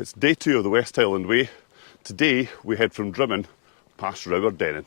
It's day 2 of the West Highland Way. Today we head from Drymen past Rowchoish.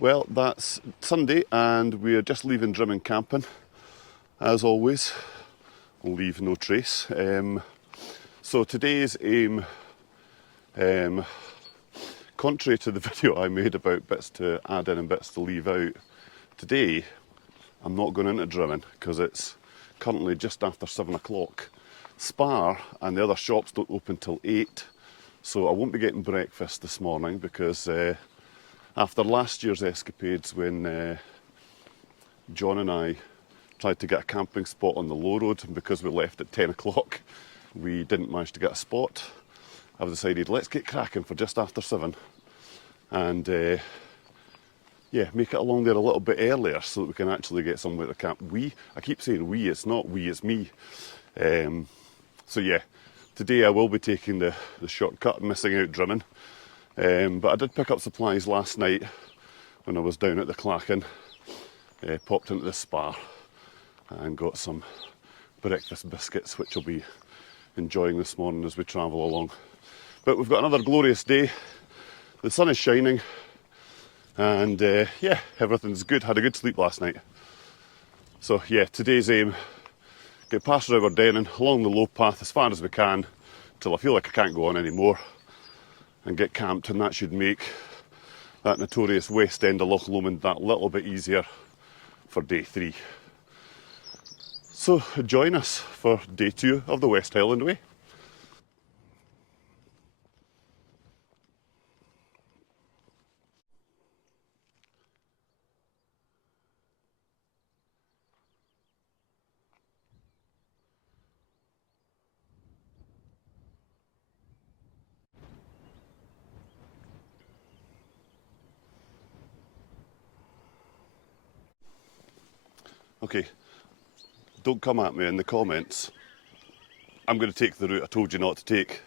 Well, that's Sunday and we're just leaving Drymen camping. As always, we'll leave no trace. So today's aim, contrary to the video I made about bits to add in and bits to leave out, today I'm not going into Drymen because it's currently just after 7 o'clock. Spar and the other shops don't open till 8, so I won't be getting breakfast this morning because after last year's escapades when John and I tried to get a camping spot on the low road, and because we left at 10 o'clock we didn't manage to get a spot, I've decided let's get cracking for just after 7 and yeah, make it along there a little bit earlier so that we can actually get somewhere to camp. I keep saying we, it's not we, it's me. So yeah, today I will be taking the shortcut, missing out Drymen. But I did pick up supplies last night when I was down at the Clachan. Popped into the Spar and got some breakfast biscuits, which I'll be enjoying this morning as we travel along. But we've got another glorious day. The sun is shining and yeah, everything's good. Had a good sleep last night. So yeah, today's aim, get past Rowchoish along the low path as far as we can till I feel like I can't go on anymore, and get camped, and that should make that notorious west end of Loch Lomond that little bit easier for day 3. So join us for day 2 of the West Highland Way. Okay, don't come at me in the comments. I'm going to take the route I told you not to take.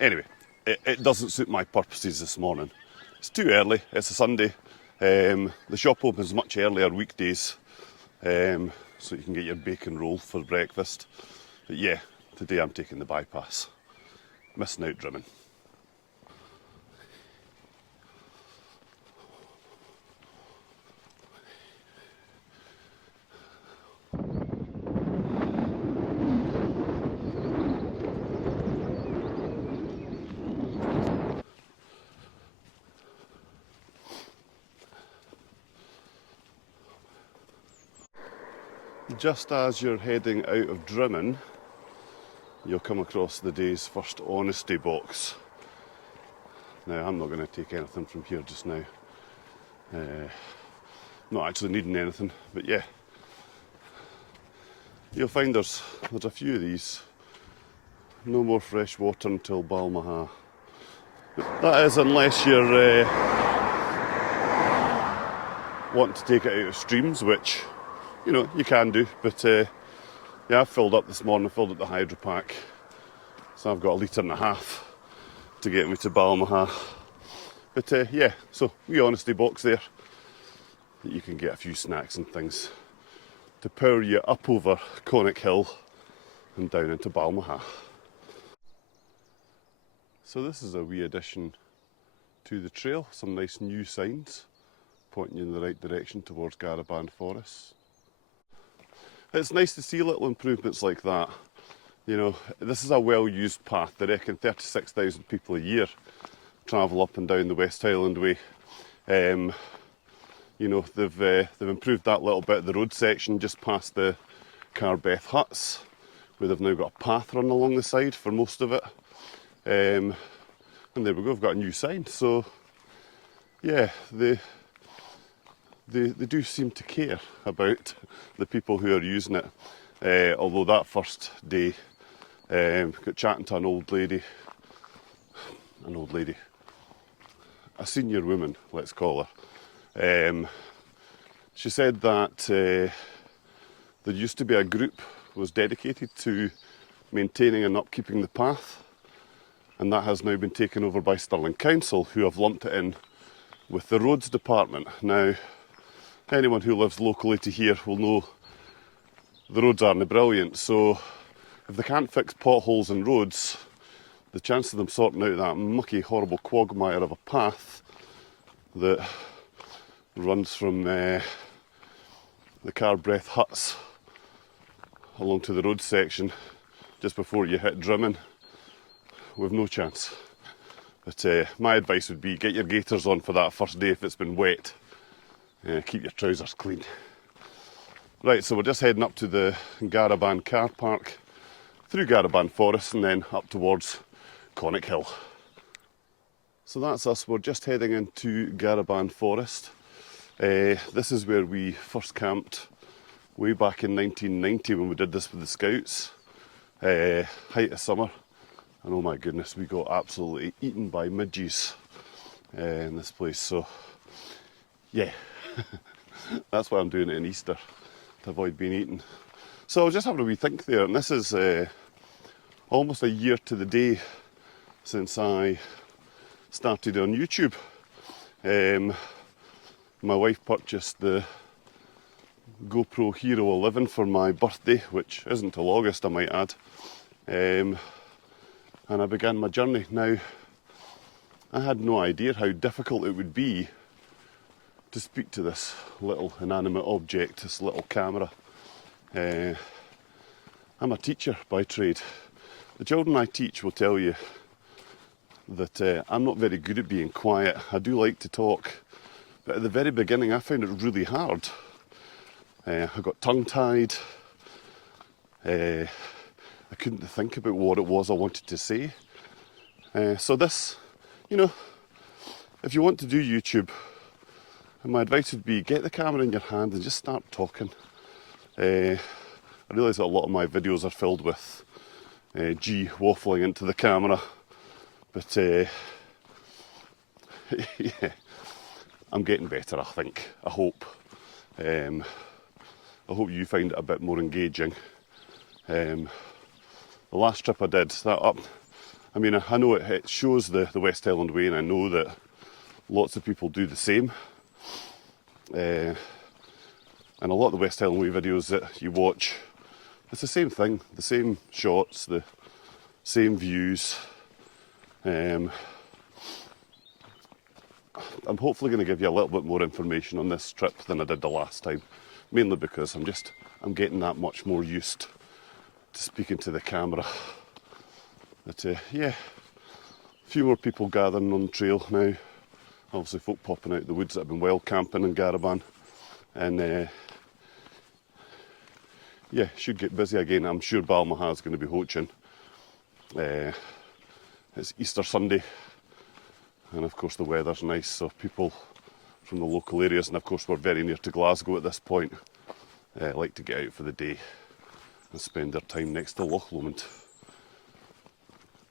Anyway, it doesn't suit my purposes this morning. It's too early, it's a Sunday. The shop opens much earlier weekdays, so you can get your bacon roll for breakfast. But yeah, today I'm taking the bypass. Missing out Drymen. Just as you're heading out of Drymen, you'll come across the day's first honesty box. Now, I'm not going to take anything from here just now. Not actually needing anything, but yeah. You'll find there's a few of these. No more fresh water until Balmaha. That is unless you're wanting to take it out of streams, which, you know, you can do, but yeah, I've filled up this morning, I filled up the hydro pack, so I've got 1.5 litres to get me to Balmaha. But yeah, so wee honesty box there, that you can get a few snacks and things to power you up over Conic Hill and down into Balmaha. So this is a wee addition to the trail, some nice new signs pointing you in the right direction towards Gardabhan Forest. It's nice to see little improvements like that. You know, this is a well-used path. I reckon 36,000 people a year travel up and down the West Highland Way. You know, they've improved that little bit, the road section just past the Carbeth huts, where they've now got a path running along the side for most of it. And there we go, we've got a new sign. So yeah, they do seem to care about the people who are using it. Although that first day, got chatting to an old lady, a senior woman, let's call her. She said that there used to be a group was dedicated to maintaining and upkeeping the path, and that has now been taken over by Stirling Council, who have lumped it in with the roads department. Now, anyone who lives locally to here will know the roads aren't brilliant, so if they can't fix potholes in roads, the chance of them sorting out that mucky, horrible quagmire of a path that runs from the Carbreath huts along to the road section just before you hit Drymen, we've no chance. But my advice would be get your gaiters on for that first day if it's been wet. Keep your trousers clean. Right, so we're just heading up to the Gardabhan car park, through Gardabhan Forest and then up towards Conic Hill. So that's us, we're just heading into Gardabhan Forest. This is where we first camped way back in 1990 when we did this with the Scouts. Height of summer, and oh my goodness, we got absolutely eaten by midges in this place. So yeah, that's why I'm doing it in Easter, to avoid being eaten. So I was just having a wee think there, and this is almost a year to the day since I started on YouTube. My wife purchased the GoPro Hero 11 for my birthday, which isn't till August, I might add. And I began my journey. Now, I had no idea how difficult it would be to speak to this little inanimate object, this little camera. I'm a teacher by trade. The children I teach will tell you that I'm not very good at being quiet. I do like to talk, but at the very beginning I found it really hard. I got tongue-tied. I couldn't think about what it was I wanted to say. So this, you know, if you want to do YouTube, my advice would be get the camera in your hand and just start talking. I realise that a lot of my videos are filled with G waffling into the camera, but yeah, I'm getting better, I think. I hope. I hope you find it a bit more engaging. The last trip I did, that up, I mean, I know it shows the West Highland Way, and I know that lots of people do the same. And a lot of the West Highland Way videos that you watch, it's the same thing, the same shots, the same views. I'm hopefully going to give you a little bit more information on this trip than I did the last time, mainly because I'm getting that much more used to speaking to the camera. But yeah, a few more people gathering on the trail now. Obviously folk popping out the woods that have been wild camping in Gardabhan. And yeah, should get busy again. I'm sure Balmaha is going to be hoaching. It's Easter Sunday, and of course the weather's nice, so people from the local areas, and of course we're very near to Glasgow at this point, like to get out for the day and spend their time next to Loch Lomond.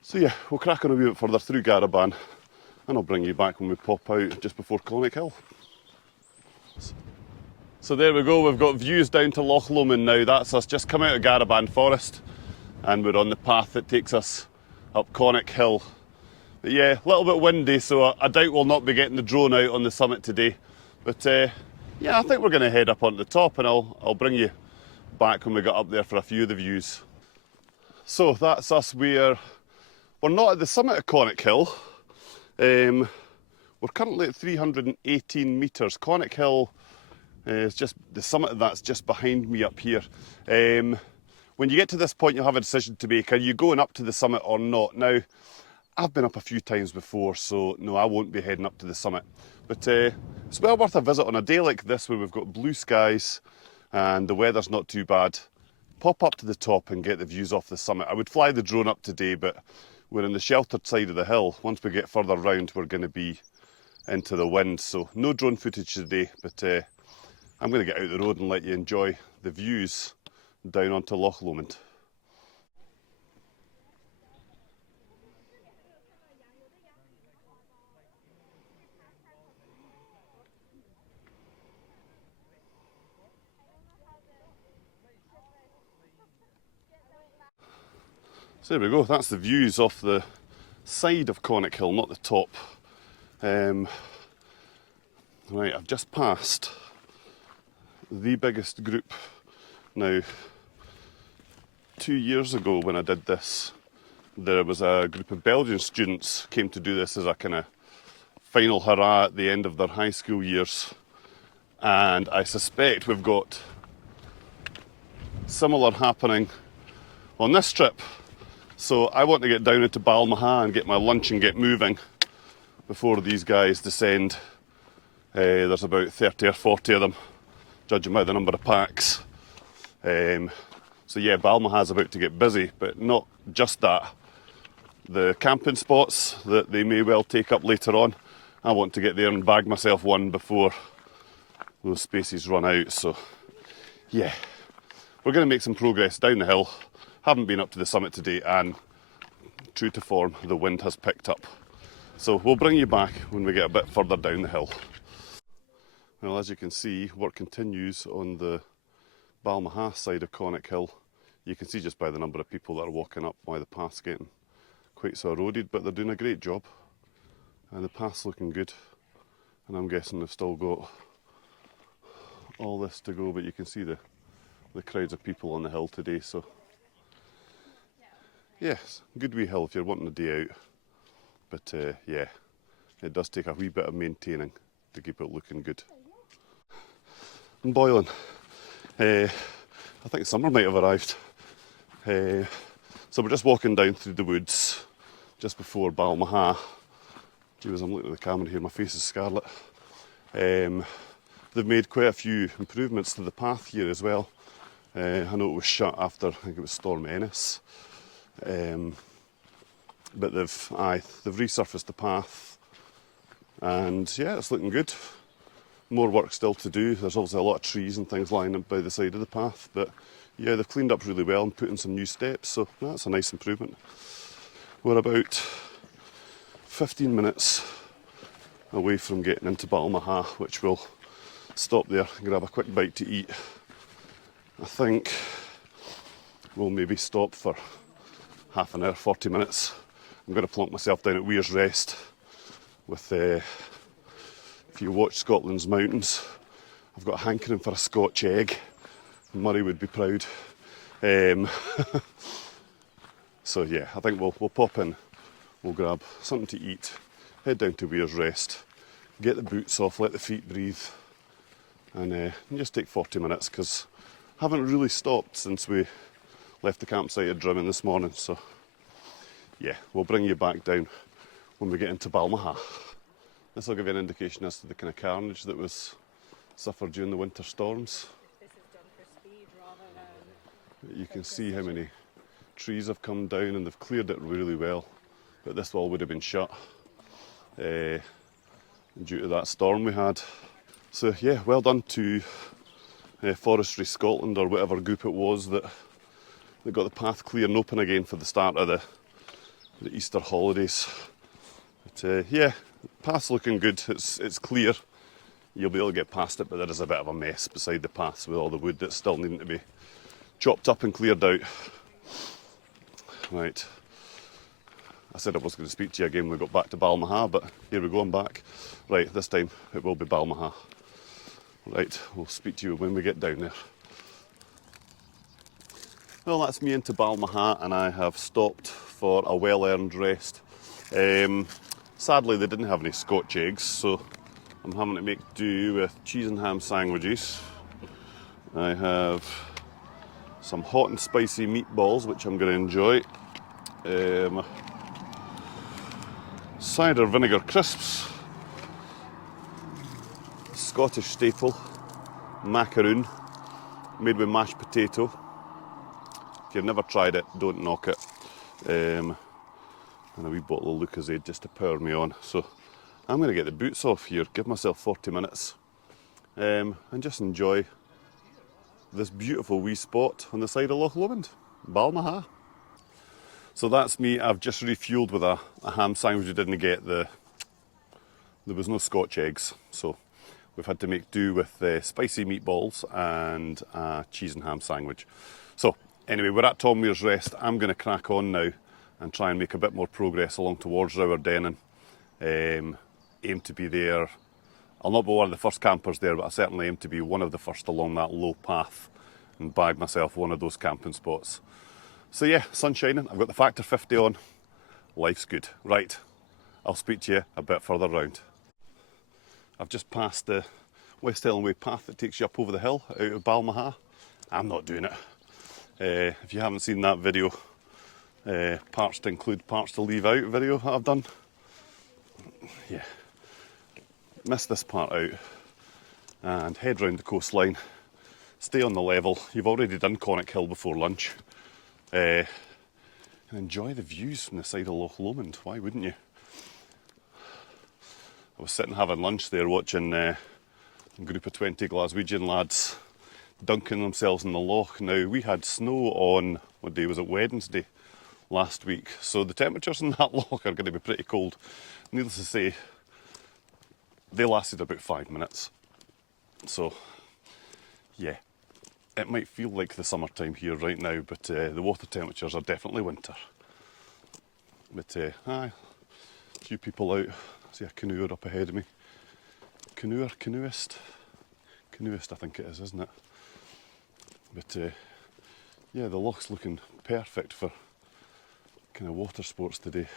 So yeah, we'll crack on a wee bit further through Gardabhan, and I'll bring you back when we pop out just before Conic Hill. So there we go, we've got views down to Loch Lomond now. That's us just come out of Gardabhan Forest, and we're on the path that takes us up Conic Hill. But yeah, a little bit windy, so I doubt we'll not be getting the drone out on the summit today. But yeah, I think we're going to head up onto the top, and I'll bring you back when we get up there for a few of the views. So that's us. We're not at the summit of Conic Hill. We're currently at 318 metres. Conic Hill is just the summit of that's just behind me up here. When you get to this point, you'll have a decision to make. Are you going up to the summit or not? Now, I've been up a few times before, so no, I won't be heading up to the summit. But it's well worth a visit on a day like this where we've got blue skies and the weather's not too bad. pop up to the top and get the views off the summit. I would fly the drone up today, but we're in the sheltered side of the hill. Once we get further round, we're going to be into the wind, so no drone footage today, but I'm going to get out the road and let you enjoy the views down onto Loch Lomond. So there we go, that's the views off the side of Conic Hill, not the top. Right, I've just passed the biggest group. Now, 2 years ago when I did this, there was a group of Belgian students came to do this as a kind of final hurrah at the end of their high school years. And I suspect we've got similar happening on this trip. So I want to get down into Balmaha and get my lunch and get moving before these guys descend. There's about 30 or 40 of them, judging by the number of packs. So yeah, Balmaha's about to get busy, but not just that. The camping spots that they may well take up later on, I want to get there and bag myself one before those spaces run out. So yeah, we're going to make some progress down the hill. Haven't been up to the summit today, and true to form, the wind has picked up. So we'll bring you back when we get a bit further down the hill. Well, as you can see, work continues on the Balmaha side of Conic Hill. You can see just by the number of people that are walking up why the path's getting quite so eroded, but they're doing a great job. And the path's looking good. And I'm guessing they've still got all this to go, but you can see the crowds of people on the hill today. So yes, good wee hill if you're wanting a day out. But yeah, it does take a wee bit of maintaining to keep it looking good. And boiling. I think summer might have arrived. So we're just walking down through the woods just before Balmaha. As I'm looking at the camera here, my face is scarlet. They've made quite a few improvements to the path here as well. I know it was shut after, I think it was Storm Ennis. But they've resurfaced the path, and yeah, it's looking good. More work still to do. There's obviously a lot of trees and things lying up by the side of the path, but yeah, they've cleaned up really well and put in some new steps, so that's a nice improvement. We're about 15 minutes away from getting into Balmaha, which we'll stop there and grab a quick bite to eat. I think we'll maybe stop for half an hour, 40 minutes. I'm going to plonk myself down at Weirs Rest with, if you watch Scotland's mountains, I've got a hankering for a Scotch egg. Murray would be proud. So yeah, I think we'll pop in, we'll grab something to eat, head down to Weirs Rest, get the boots off, let the feet breathe, and just take 40 minutes because I haven't really stopped since we left the campsite at Drymen this morning. So yeah, we'll bring you back down when we get into Balmaha. This will give you an indication as to the kind of carnage that was suffered during the winter storms. This is done for speed rather than... You can see how many trees have come down and they've cleared it really well. But this wall would have been shut due to that storm we had. So yeah, well done to Forestry Scotland or whatever group it was that got the path clear and open again for the start of the Easter holidays. But yeah, the path's looking good. It's clear. You'll be able to get past it, but there is a bit of a mess beside the paths with all the wood that's still needing to be chopped up and cleared out. Right. I said I was going to speak to you again when we got back to Balmaha, but here we go, I'm back. Right, this time it will be Balmaha. Right, we'll speak to you when we get down there. Well, that's me into Balmaha, and I have stopped for a well-earned rest. Sadly, they didn't have any Scotch eggs, so I'm having to make do with cheese and ham sandwiches. I have some hot and spicy meatballs, which I'm going to enjoy. Cider vinegar crisps, Scottish staple, macaroon, made with mashed potato, If you've never tried it, don't knock it. And a wee bottle of Lucozade just to power me on. So I'm going to get the boots off here, give myself 40 minutes, and just enjoy this beautiful wee spot on the side of Loch Lomond, Balmaha. So that's me. I've just refuelled with a ham sandwich. We didn't get there was no Scotch eggs, so we've had to make do with spicy meatballs and a cheese and ham sandwich. So anyway, we're at Weirs Rest. I'm going to crack on now and try and make a bit more progress along towards Rowchoish. Aim to be there. I'll not be one of the first campers there, but I certainly aim to be one of the first along that low path and bag myself one of those camping spots. So yeah, sun shining, I've got the factor 50 on, life's good. Right, I'll speak to you a bit further round. I've just passed the West Highland Way path that takes you up over the hill out of Balmaha. I'm not doing it. If you haven't seen that video, parts to include, parts to leave out video that I've done, yeah, miss this part out and head round the coastline, stay on the level. You've already done Conic Hill before lunch. And enjoy the views from the side of Loch Lomond. Why wouldn't you? I was sitting having lunch there watching a group of 20 Glaswegian lads dunking themselves in the loch. Now, we had snow on, what day was it, Wednesday last week, so the temperatures in that loch are going to be pretty cold. Needless to say, they lasted about 5 minutes. So, yeah. It might feel like the summertime here right now, but the water temperatures are definitely winter. But aye, a few people out. I see a canoeer up ahead of me. Canoeist? Canoeist I think it is, isn't it? But yeah, the loch's looking perfect for kind of water sports today.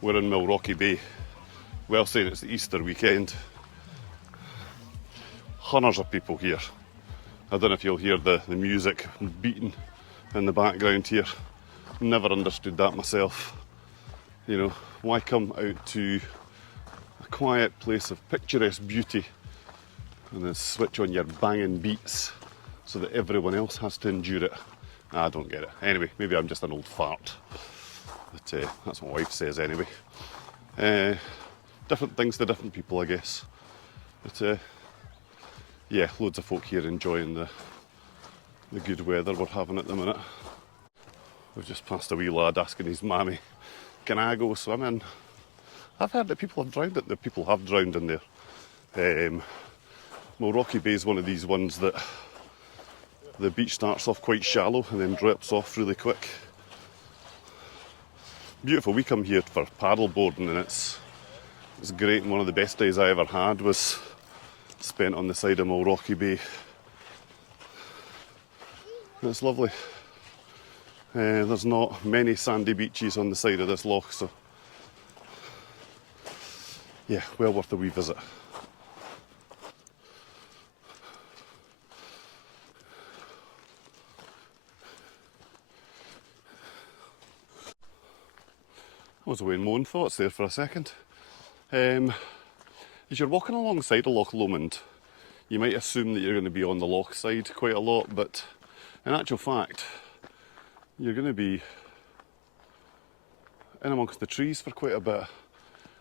We're in Milrocky Bay. Well, saying it's the Easter weekend. Hundreds of people here. I don't know if you'll hear the music beating in the background here. Never understood that myself. You know, why come out to a quiet place of picturesque beauty and then switch on your banging beats so that everyone else has to endure it? I don't get it. Anyway, maybe I'm just an old fart. But that's what my wife says anyway. Different things to different people, I guess. But yeah, loads of folk here enjoying the good weather we're having at the minute. We've just passed a wee lad asking his mammy, can I go swimming? I've heard that people have drowned in there. Milrocky Bay is one of these ones that the beach starts off quite shallow and then drops off really quick. Beautiful. We come here for paddle boarding and it's great, and one of the best days I ever had was spent on the side of Milrocky Bay. It's lovely. There's not many sandy beaches on the side of this loch, so yeah, well worth a wee visit. I was away in my own thoughts there for a second. As you're walking alongside of Loch Lomond, you might assume that you're going to be on the loch side quite a lot, but in actual fact, you're going to be in amongst the trees for quite a bit.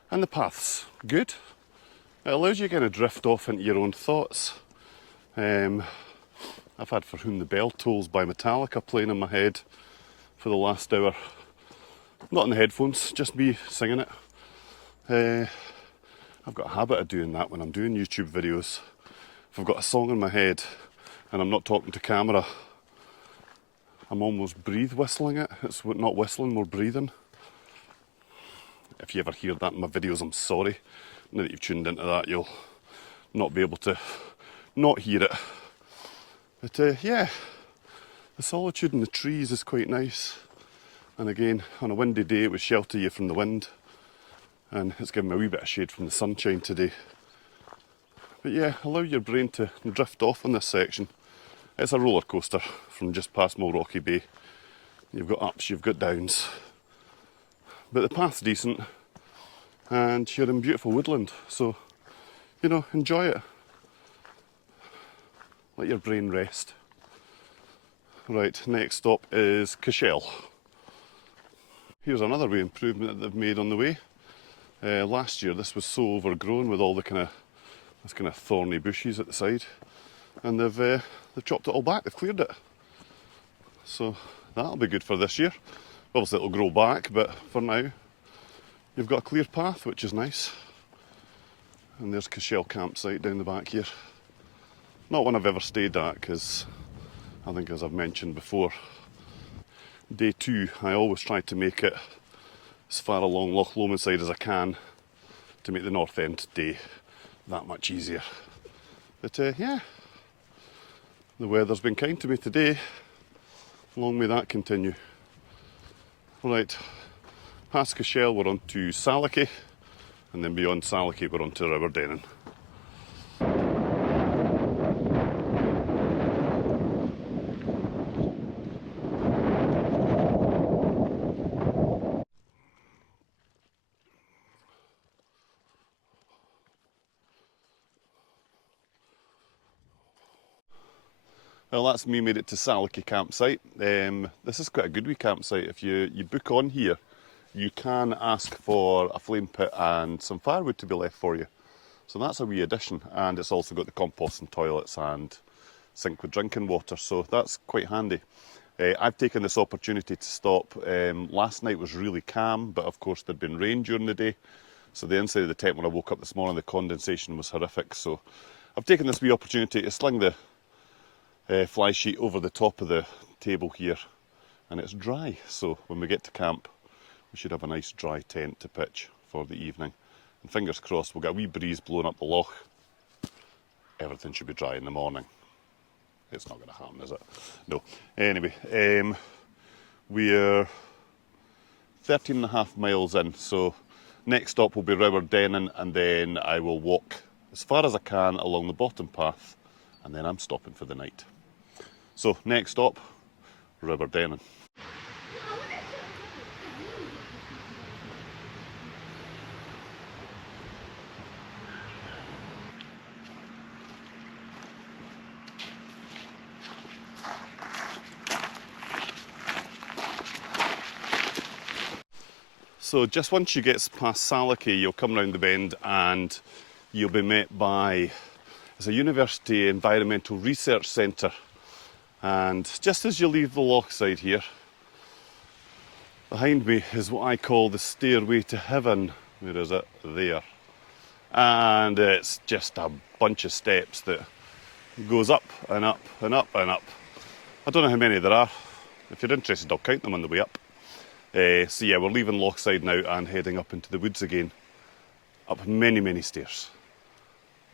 And the path's good. It allows you to kind of drift off into your own thoughts. I've had For Whom the Bell Tolls by Metallica playing in my head for the last hour. Not in the headphones, just me singing it. I've got a habit of doing that when I'm doing YouTube videos. If I've got a song in my head and I'm not talking to camera, I'm almost breathe whistling it. It's not whistling, more breathing. If you ever hear that in my videos, I'm sorry. Now that you've tuned into that, you'll not be able to not hear it. But yeah, the solitude in the trees is quite nice. And again, on a windy day it would shelter you from the wind, and it's given me a wee bit of shade from the sunshine today. But yeah, allow your brain to drift off on this section. It's a roller coaster from just past Mulrocky Bay. You've got ups, you've got downs. But the path's decent, and you're in beautiful woodland, so, you know, enjoy it. Let your brain rest. Right, next stop is Cashel. Here's another wee improvement that they've made on the way. Last year this was so overgrown with all the kind of thorny bushes at the side, and they've chopped it all back, they've cleared it. So that'll be good for this year. Obviously it'll grow back, but for now you've got a clear path, which is nice. And there's Cashel campsite down the back here. Not one I've ever stayed at, because I think, as I've mentioned before, day 2 I always try to make it as far along Loch Lomond side as I can to make the North End day that much easier. But yeah, the weather's been kind to me today. Long may that continue. Right, past Cashel we're on to Salakey, and then beyond Salakey we're on to Rowderdennan. Well, that's me made it to Salakey campsite. This is quite a good wee campsite. If you book on here, you can ask for a flame pit and some firewood to be left for you. So that's a wee addition, and it's also got the compost and toilets and sink with drinking water, so that's quite handy. I've taken this opportunity to stop. Last night was really calm, but of course there'd been rain during the day, so the inside of the tent when I woke up this morning, the condensation was horrific. So I've taken this wee opportunity to sling the fly sheet over the top of the table here, and it's dry, so when we get to camp we should have a nice dry tent to pitch for the evening, and fingers crossed we'll get a wee breeze blowing up the loch. Everything should be dry in the morning. It's not going to happen, is it? No. Anyway, we're 13.5 miles in, so next stop will be Rowderdennan, and then I will walk as far as I can along the bottom path, and then I'm stopping for the night. So next stop, Rowderdennan. So just once you get past Salakey, you'll come round the bend and you'll be met by, it's a university environmental research centre. And just as you leave the loch side here, behind me is what I call the stairway to heaven. Where is it? There. And it's just a bunch of steps that goes up and up and up and up. I don't know how many there are. If you're interested, I'll count them on the way up. So yeah, we're leaving Lochside now and heading up into the woods again. Up many, many stairs.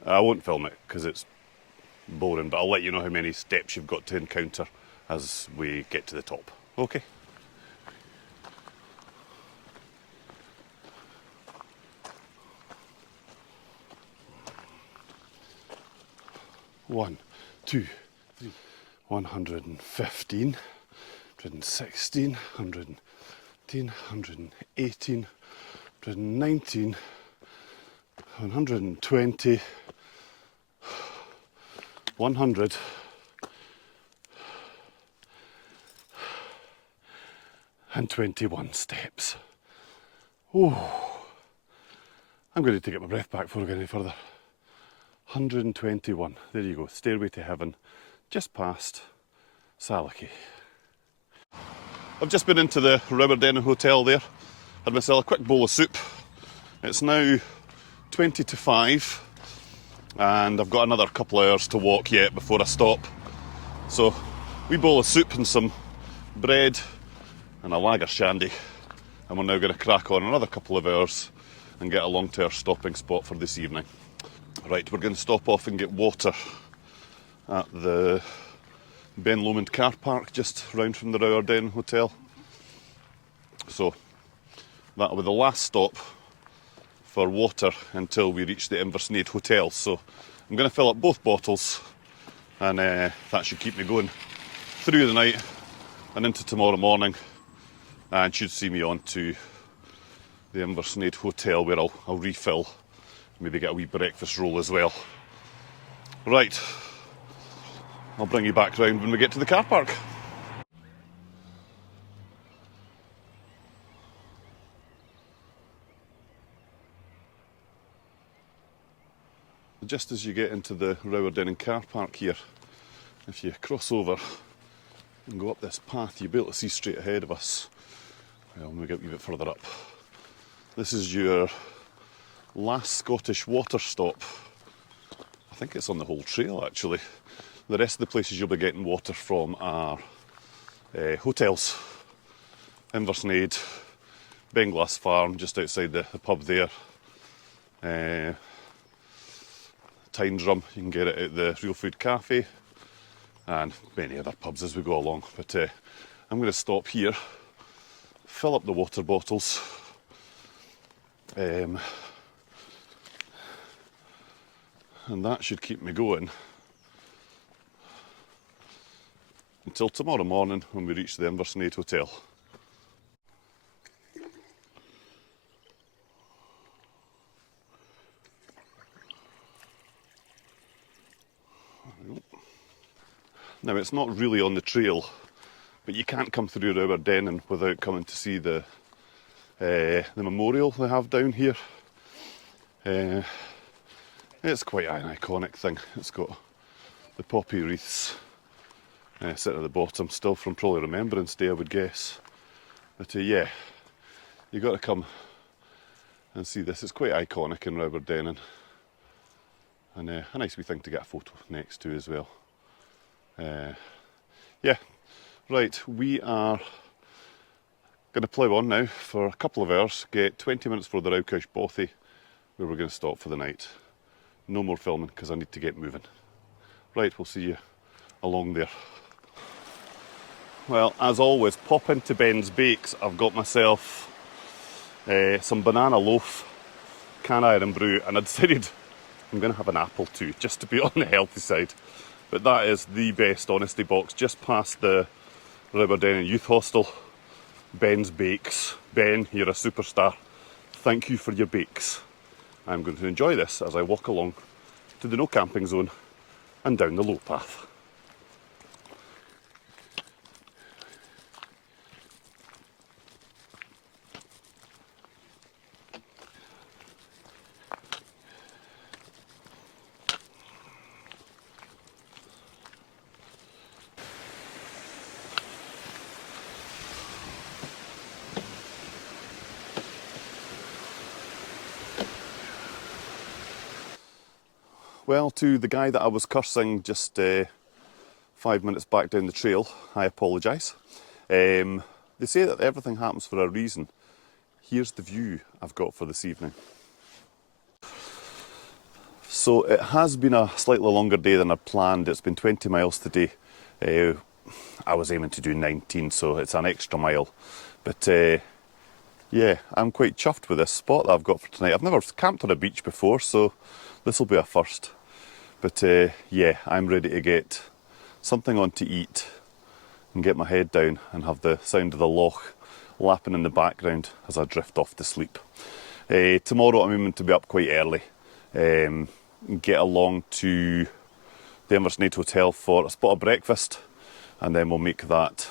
I won't film it because it's boring, but I'll let you know how many steps you've got to encounter as we get to the top. Okay? One, 2, 3, 115, 116, 118, 118, 119, 120, 100, and 21 steps. Oh, I'm going to take my breath back before I get any further. 121. There you go. Stairway to heaven, just past Salakey. I've just been into the Rowderdennan Hotel there. Had myself a quick bowl of soup. It's now 20 to 5. And I've got another couple of hours to walk yet before I stop. So, wee bowl of soup and some bread and a lager shandy. And we're now going to crack on another couple of hours and get along to our stopping spot for this evening. Right, we're going to stop off and get water at the Ben Lomond car park just round from the Rowderdennan Hotel. So that'll be the last stop for water until we reach the Inversnaid Hotel. So I'm going to fill up both bottles, and that should keep me going through the night and into tomorrow morning, and should see me on to the Inversnaid Hotel, where I'll refill, maybe get a wee breakfast roll as well. Right, I'll bring you back round when we get to the car park. Just as you get into the Rowchoish car park here, if you cross over and go up this path, you'll be able to see straight ahead of us. Well, when we get a wee bit further up, this is your last Scottish water stop. I think it's on the whole trail actually. The rest of the places you'll be getting water from are hotels. Inversnaid, Benglass Farm, just outside the pub there. Drum, you can get it at the Real Food Cafe, and many other pubs as we go along. But I'm going to stop here, fill up the water bottles, and that should keep me going until tomorrow morning when we reach the Inversnaid Hotel. Now, it's not really on the trail, but you can't come through Rowchoish without coming to see the memorial they have down here. It's quite an iconic thing. It's got the poppy wreaths sitting at the bottom, still from probably Remembrance Day, I would guess. But yeah, you've got to come and see this. It's quite iconic in Rowchoish, and a nice wee thing to get a photo next to as well. Yeah, right, we are going to plough on now for a couple of hours, get 20 minutes for the Rowchoish Bothy, where we're going to stop for the night. No more filming because I need to get moving. Right, we'll see you along there. Well, as always, pop into Ben's Bakes. I've got myself some banana loaf, can iron brew, and I decided I'm going to have an apple too, just to be on the healthy side. But that is the best honesty box, just past the Rowchoish Youth Hostel. Ben's Bakes. Ben, you're a superstar. Thank you for your bakes. I'm going to enjoy this as I walk along to the no camping zone and down the low path. Well, to the guy that I was cursing just 5 minutes back down the trail, I apologise. They say that everything happens for a reason. Here's the view I've got for this evening. So it has been a slightly longer day than I planned. It's been 20 miles today. I was aiming to do 19, so it's an extra mile. But yeah, I'm quite chuffed with this spot that I've got for tonight. I've never camped on a beach before, so this will be a first. But yeah, I'm ready to get something on to eat and get my head down and have the sound of the loch lapping in the background as I drift off to sleep. Tomorrow I'm aiming to be up quite early, get along to the Inversnaid Hotel for a spot of breakfast, and then we'll make that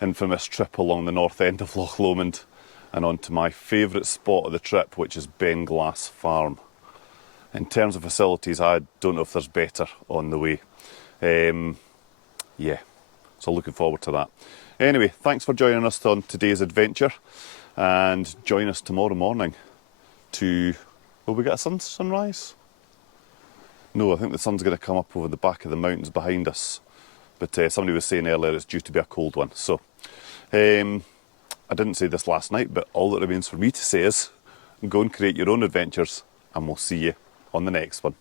infamous trip along the north end of Loch Lomond and on to my favourite spot of the trip, which is Benglass Farm. In terms of facilities, I don't know if there's better on the way. Yeah, so looking forward to that. Anyway, thanks for joining us on today's adventure, and join us tomorrow morning to... Will we get a sunrise? No, I think the sun's going to come up over the back of the mountains behind us. But somebody was saying earlier it's due to be a cold one. So, I didn't say this last night, but all that remains for me to say is go and create your own adventures, and we'll see you on the next one.